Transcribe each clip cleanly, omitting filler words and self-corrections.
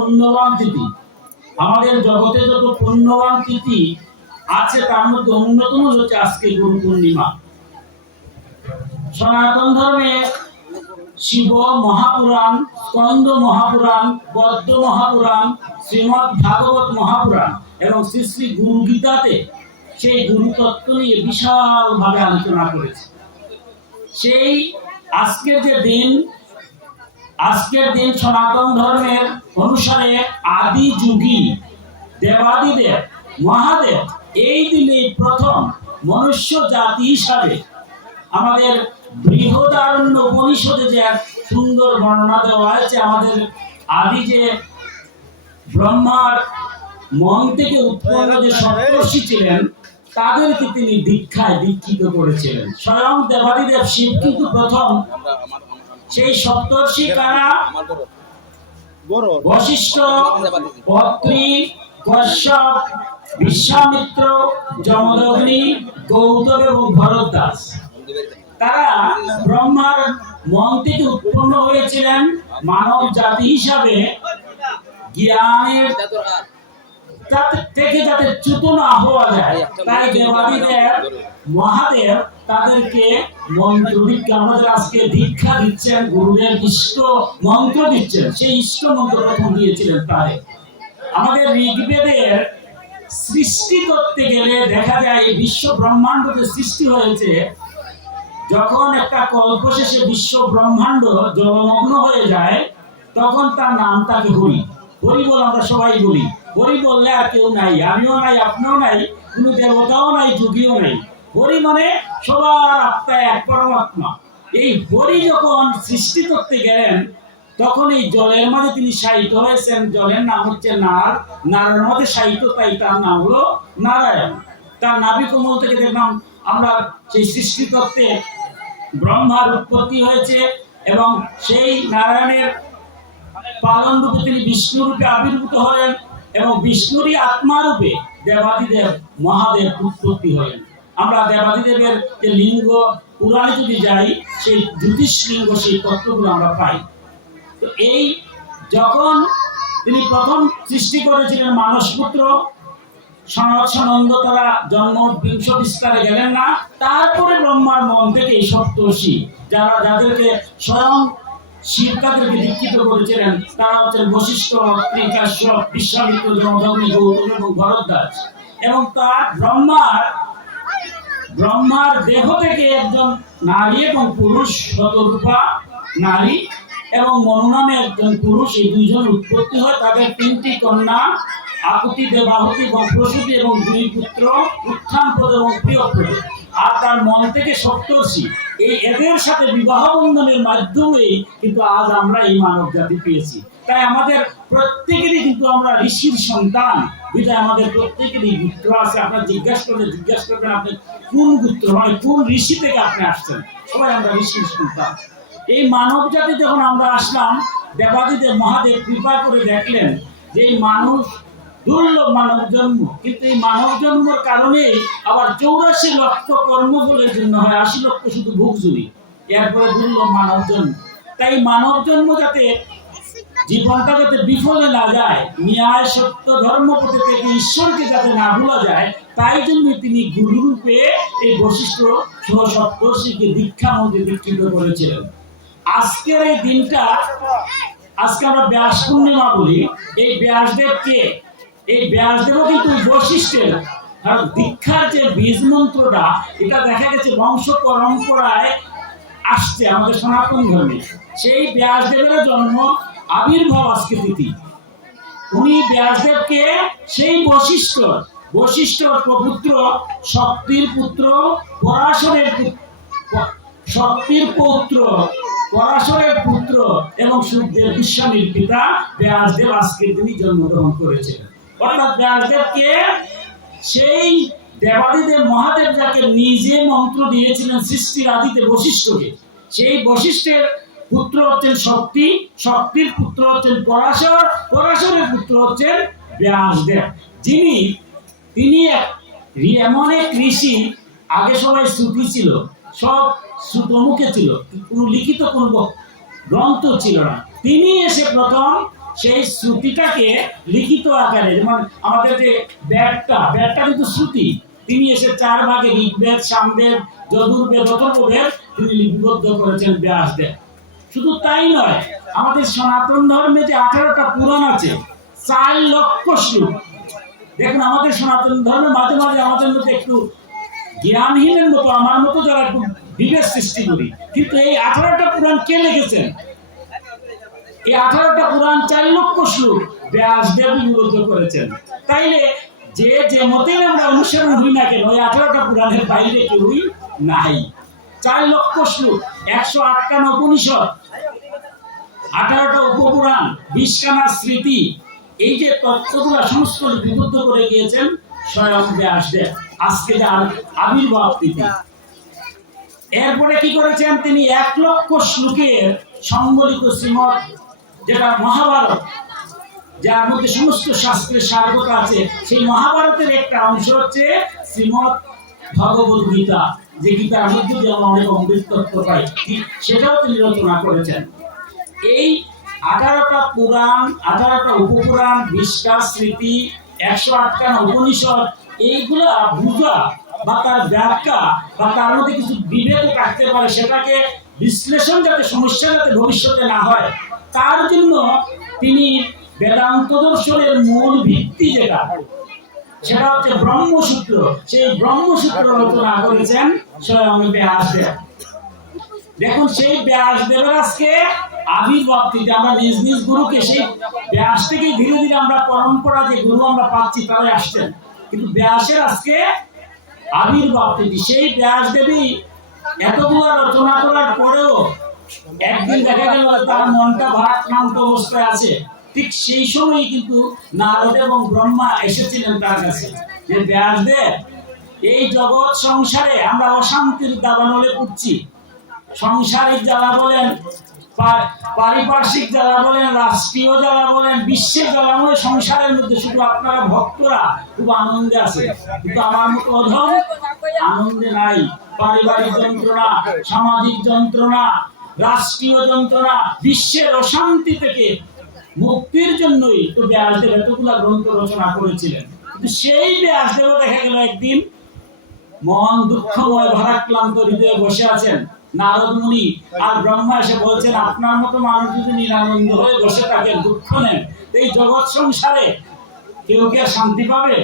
পুণ্যবান তিথি। আমাদের জগতে যত পুণ্যবান তিথি আছে তার মধ্যে অন্যতম হচ্ছে আজকে গুরু পূর্ণিমা। সনাতন ধর্মে শিব মহাপুরাণ, স্কন্দ মহাপুরাণ, পদ্ম মহাপুরাণ, শ্রীমদ্ ভাগবত মহাপুরাণ এবং শ্রী শ্রী গুরু গীতাতে সেই গুরু তত্ত্ব নিয়ে বিশালভাবে আলোচনা করেছে। সেই আজকের দিন সনাতন ধর্মের অনুসারে আদি যুগী দেবাদিদেব মহাদেব এই দিনে প্রথম মনুষ্য জাতি হিসাবে আমাদের বৃহদারণ্য উপনিষদে যে এক সুন্দর বর্ণনা দেওয়া হয়েছে, আমাদের আদি যে ব্রহ্মার মন থেকে উৎপন্ন যে সপ্তর্ষি ছিলেন তাদেরকে তিনি দীক্ষিত করেছিলেন। স্বয়ং দেবাদিদেব শিব কিন্তু প্রথম সেই সপ্তর্ষি কারা? বশিষ্ঠ, অত্রি, কশ্যপ, বিশ্বামিত্র, যমদগ্নি, গৌতম এবং ভরদ্বাজ। তারা ব্রহ্মার মন থেকে উৎপন্ন হয়েছিলেন মানব জাতি হিসাবে জ্ঞানের থেকে যাতে চ্যুত না হওয়া যায়, তাই দেবাদিদেব মহাদেব তাদেরকে মন্ত্র দীক্ষা, আমাদের আজকে দীক্ষা দিচ্ছেন, গুরুদেব ইষ্ট মন্ত্র দিচ্ছেন, সেই ইষ্ট মন্ত্র প্রথম দিয়েছিলেন তাদের। আমাদের ঋগ্বেদের সৃষ্টি করতে গেলে দেখা যায় এই বিশ্ব ব্রহ্মাণ্ড যে সৃষ্টি হয়েছে, যখন একটা কল্প শেষে বিশ্ব ব্রহ্মাণ্ড জলমগ্ন হয়ে যায় তখন তার নাম তাকে হরি। হরি বল আমরা সবাই বলি। হরি বললে আর কেউ নাই, আমিও নাই, আপনিও নাই, কোন দেবতাও নাই, যুগীও নাই। হরি মানে সবার আত্মা এক পরমাত্মা। এই হরি যখন সৃষ্টি করতে গেলেন তখন এই জলের মাঝে তিনি শায়িত হয়েছেন। জলের নাম হচ্ছে নার, নারের মধ্যে শায়িত, তাই তার নাম হলো নারায়ণ। তার নাভি কমল থেকে দেখলাম আমরা সেই সৃষ্টি করতে ব্রহ্মার উৎপত্তি হয়েছে এবং সেই নারায়ণের পালন রূপে তিনি বিষ্ণু রূপে আবির্ভূত হলেন এবং বিষ্ণুরই আত্মা রূপে দেবাদিদেব মহাদেব উৎপত্তি হলেন। আমরা দেবাদিদেবের যে লিঙ্গ পুরাণে যদি যাই, সেই জ্যোতিষলিঙ্গ, সেই তত্ত্বগুলো আমরা পাই। তো এই যখন তিনি প্রথম সৃষ্টি করেছিলেন মানসপুত্র সনৎ সনন্দ, তারা জন্ম বিংশ বিস্তারে গেলেন না। তারপরে ব্রহ্মার মন থেকে এই সপ্তর্ষি যাদেরকে স্বয়ং শিব তাদেরকে দীক্ষিত করেছিলেন, তারা হচ্ছেন বশিষ্ঠ, অত্রি, কাশ্যপ, বিশ্বামিত্র, যমদগ্নি, গৌতম এবং ভরদ্বাজ। এবং তার ব্রহ্মার দেহ থেকে একজন নারী এবং পুরুষ, শতরূপা নারী এবং মনু নামে একজন পুরুষ, এই দুইজন উৎপত্তি হয়। তাদের তিনটি কন্যা, আকুতি, দেবাহুতি এবং প্রসূতি এবং দুই পুত্র, উত্থানপ্রদ এবং প্রিয়প্রদ। আর তার মন থেকে সপ্তর্ষি, এদের সাথে বিবাহ বন্ধনের মাধ্যমে কিন্তু আজ আমরা এই মানব জাতি পেয়েছি। তাই আমাদের প্রত্যেকেরই কিন্তু আমরা ঋষির সন্তান, বিধায় আমাদের প্রত্যেকেরই গোত্র আছে। আপনার জিজ্ঞাসা করবেন আপনি কোন গোত্র, মানে কোন ঋষি থেকে আপনি আসছেন। সবাই আমরা ঋষির সন্তান। এই মানব জাতি যখন আমরা আসলাম, দেবাদিদেব মহাদেব কৃপা করে দেখলেন যে এই মানুষ দুর্লভ মানব জন্ম, কিন্তু এই মানব জন্মের কারণে আবার 84 লক্ষ কর্মফলের জন্য হয়, 80 লক্ষ শুধু ভোগজুরি, এরপরে দুর্লভ মানব জন্ম। তাই মানব জন্ম যাতে জীবনটা যাতে বিফলে না যায়, ন্যায় সত্য ধর্ম পথে থেকে ঈশ্বরকে যাতে না ভুলা যায়, তাই জন্য তিনি গুরুরূপে এই বশিষ্ঠ সহ সপ্তর্ষিকে দীক্ষা মধ্যে দীক্ষিত করেছিলেন। আজকের এই দিনটা, আজকে আমরা ব্যাস পূর্ণিমা বলি। এই ব্যাসদেবকে, এই ব্যাসদেবও কিন্তু বশিষ্ঠের, কারণ দীক্ষার যে বীজ মন্ত্রটা, এটা দেখা গেছে বংশ পরম্পরায় আসছে আমাদের সনাতন ধর্মে। সেই ব্যাসদেবের জন্ম আবির্ভাব আজকে তিথি। উনি ব্যাসদেবকে সেই বশিষ্ঠর পুত্র, শক্তির পুত্র, পরাশরের পুত্র এবং সূর্যের বিশ্বামীর পিতা ব্যাসদেব আজকে তিনি জন্মগ্রহণ করেছিলেন। অর্থাৎ ব্যাসদেবকে সেই দেবাদিদেব মহাদেব যাকে নিজে মন্ত্র দিয়েছিলেন সৃষ্টির আদিতে বশিষ্ঠকে, সেই বশিষ্ঠের পুত্র হচ্ছেন শক্তি, শক্তির পুত্র হচ্ছেন পরাশর, পরাশরের পুত্র হচ্ছেন ব্যাসদেব। তিনি এমন এক ঋষি, আগে সবাই শ্রুতি ছিল, সব শ্রুতমুখে ছিল, কোনো লিখিত কোনো গ্রন্থ ছিল না। তিনি এসে প্রথম সেই শ্রুতিটাকে লিখিত আকারে, যেমন আমাদের যে বেদটা কিন্তু শ্রুতি, তিনি এসে 4 ভাগে ঋগ্বেদ, সামবেদ, যজুর্বেদ, অথর্ববেদ তিনি লিপিবদ্ধ করেছেন ব্যাসদেব। শুধু তাই নয়, আমাদের সনাতন ধর্মে যে 18টা পুরাণ আছে, 4 লক্ষ শ্লোক। দেখুন, আমাদের সনাতন ধর্মে মাঝে মাঝে আমাদের মধ্যে একটু জ্ঞানহীনের মতো, আমার মতো যারা একটু বিভেদ সৃষ্টি করি, কিন্তু এই 18টা পুরাণ কে লিখেছেন? এই 18টা পুরাণ 4 লক্ষ শ্লোক ব্যাসদেব লিপিবদ্ধ করেছেন। তাইলে যে মতে আমরা অনুসরণ হই না কেন, ওই 18টা পুরাণের বাইরে কেউই নাই। 4 লক্ষ শ্লোক, 108খানা উপনিষদ, 18টা উপপুরাণ, 20খানা স্মৃতি, এই যে তত্ত্বগুলো সমস্ত লিপিবদ্ধ করে গিয়েছেন স্বয়ং ব্যাসদেব। আজকে যে আবির্ভাব তিথি, এরপরে কি করেছেন তিনি? 1 লক্ষ শ্লোকের সংবলিত শ্রীমদ, যেটা মহাভারত, যার মধ্যে সমস্ত শাস্ত্রের সারগতা আছে, সেই মহাভারতের একটা অংশ হচ্ছে শ্রীমদ ভগবদ গীতা, যে গীতার মধ্যে দিয়ে আমরা অনেক অমৃত তত্ত্ব পাই, সেটাও তিনি রচনা করেছেন। এই 18টা পুরাণ, 18টা উপপুরাণ, 20টা স্মৃতি, 108খানা উপনিষদ, এইগুলা বুঝা বা তার ব্যাখ্যা বা তার মধ্যে কিছু বিভেদ থাকতে পারে, সেটাকে বিশ্লেষণ যাতে, সমস্যা যাতে ভবিষ্যতে না হয়, তার জন্য তিনি বেদান্ত দর্শনের মূল ভিত্তি যেটা, সেটা হচ্ছে ব্রহ্মসূত্র, সেই ব্রহ্মসূত্র রচনা করেছেন স্বয়ং ব্যাসদেব। দেখুন, সেই ব্যাসদেবের আজকে আবির্ভাব তিথি। আমরা নিজ নিজ গুরুকে, সেই ব্যাস থেকে ধীরে ধীরে আমরা পরম্পরা যে গুরু আমরা পাচ্ছি তারাই আসছেন, কিন্তু ব্যাসের আজকে আবির্ভাব তিথি। সেই ব্যাসদেবী এতগুলো রচনা করার পরেও একদিন দেখা গেল তার মনটা ভারাক্রান্ত অবস্থায় আছে। ঠিক সেই সময় কিন্তু নারদ এবং ব্রহ্মা এসেছিলেন তার কাছে, যে ব্যাসদেব, এই জগৎ সংসারে আমরা অশান্তির দাবানলে পড়ছি। সংসারিক জ্বালা বলেন, পারিপার্শ্বিক জ্বালা বলেন, রাষ্ট্রীয় জ্বালা বলেন, বিশ্বের জ্বালা বলে, সংসারের মধ্যে শুধু আপনারা ভক্তরা খুব আনন্দে আছে, কিন্তু আমার মতো অধম আনন্দে নাই। পারিবারিক যন্ত্রণা, সামাজিক যন্ত্রণা, রাষ্ট্রীয় যন্ত্রণা, বিশ্বের অশান্তি থেকে মুক্তির জন্যই তো ব্যাসদেব এতগুলা গ্রন্থ রচনা করেছিলেন। কিন্তু সেই ব্যাসদেব দেখা গেল একদিন মন দুঃখময় ভারাক্রান্ত হৃদয়ে বসে আছেন। নারদ মুনি আর ব্রহ্মা এসে বলছেন, আপনার মতো মানুষ যদি নিরানন্দ হয়ে বসে থাকেন, দুঃখ নেন, এই জগৎ সংসারে কেউ কে শান্তি পাবে?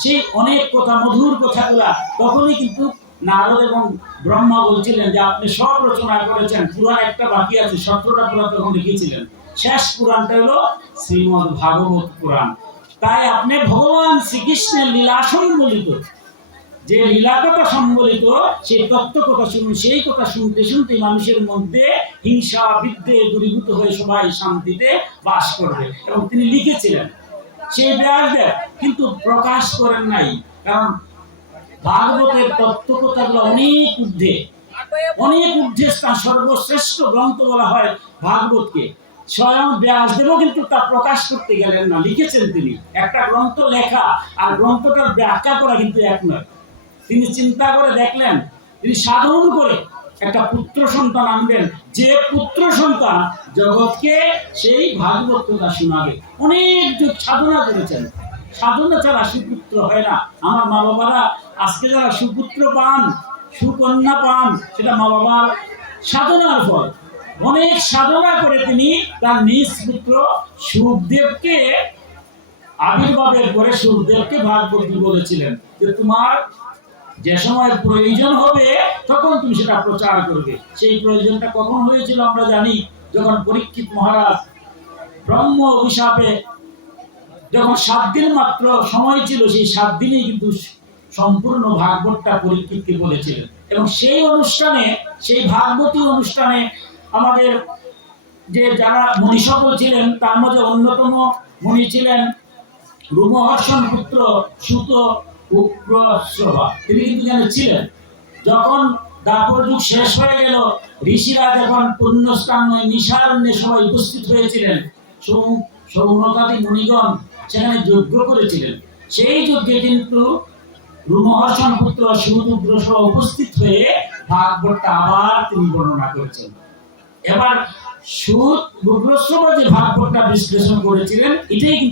সেই অনেক কথা, মধুর কথাগুলা তখনই কিন্তু নারদ এবং ব্রহ্মা বলছিলেন যে আপনি সব রচনা করেছেন, পুরাণ একটা বাকি আছে, 17টা পুরাণ তখন লিখেছিলেন, শেষ পুরাণটা হলো শ্রীমদ ভাগবত পুরাণ। তাই আপনি ভগবান শ্রীকৃষ্ণের লীলা সম্বলিত, যে লীলা কথা সম্বলিত সেই তত্ত্ব কথা শুনুন, সেই কথা শুনতে শুনতে মানুষের মধ্যে হিংসা বিদ্বেষ দূরীভূত হয়ে সবাই শান্তিতে বাস করবে। এবং তিনি লিখেছিলেন, সেই ব্যাসদেব কিন্তু প্রকাশ করেন নাই, কারণ ভাগবতের তত্ত্ব কথাগুলো অনেক ঊর্ধ্বে, অনেক ঊর্ধ্বে স্থান, সর্বশ্রেষ্ঠ গ্রন্থ বলা হয় ভাগবতকে। স্বয়ং ব্যাসদেবও কিন্তু তা প্রকাশ করতে গেলেন না, লিখেছেন তিনি। একটা গ্রন্থ লেখা আর গ্রন্থটার ব্যাখ্যা করা কিন্তু এক নয়। তিনি চিন্তা করে দেখলেন, তিনি সাধন করে একটা পুত্র সন্তান আনবেন, যে পুত্র সন্তান জগৎকে সেই ভাগবত কথা শোনাবে। অনেক যুগ সাধনা করেছেন, সাধনা ছাড়া সুপুত্র হয় না। আমার মা বাবারা আজকে যারা সুপুত্র পান, সুকন্যা পান, সেটা মা বাবার সাধনার ফল। অনেক সাধনা করে তিনি তার নিজ পুত্র সুখদেবকে আবির্ভাবের পরে সুখদেবকে ভাগবত বলেছিলেন যে তোমার যে সময় প্রয়োজন হবে তখন তুমি সেটা প্রচার করবে। সেই প্রয়োজনটা কখন হয়েছিল আমরা জানি, যখন পরীক্ষিত মহারাজ ব্রহ্ম অভিশাপে যখন 7 দিন মাত্র সময় ছিল, সেই 7 দিনেই কিন্তু সম্পূর্ণ ভাগবতটা পরীক্ষিতকে বলেছিলেন। এবং সেই অনুষ্ঠানে, সেই ভাগবতী অনুষ্ঠানে আমাদের যে যারা মুনি সকল ছিলেন, তার মধ্যে অন্যতম মুনি ছিলেন রোমহর্ষণ পুত্র সুত উগ্রশ্রবা। তিনি কিন্তু ছিলেন। যখন দাপর যুগ শেষ হয়ে গেল, ঋষিরা যখন পুণ্যস্থান নিশারণ্যে সবাই উপস্থিত হয়েছিলেন, সৌনকাদি মুনিগণ সেখানে যজ্ঞ করেছিলেন। সেই যজ্ঞে কিন্তু রোমহর্ষণ পুত্র সুত উগ্রশ্রবা উপস্থিত হয়ে ভাগবতটা আবার তিনি বর্ণনা করেছেন। এবার সুদ, গোগ্রস্বর যে ভাগবতটা বিশ্লেষণ করেছিলেন, এটাই